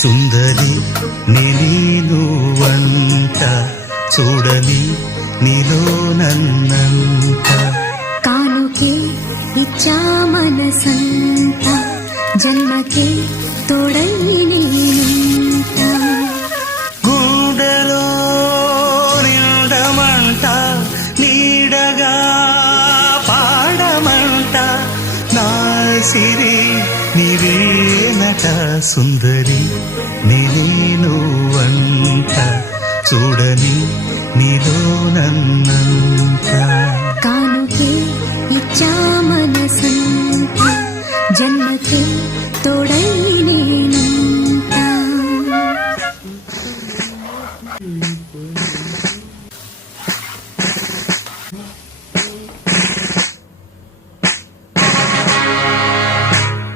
సుందరి నేను వంట చూడని నీలో నన్నంత కానుకే ఇచ్చా మనసంత జన్మకే తోడై. గుండెలో నిండమంట నీడగా పాడమంట నా సిరి అంతటా సుందరి నేనేను అంత చూడని నీలో నన్నంత. కానుకే ఇచ్చా మనసంత జన్మకే తోడై నేనంత.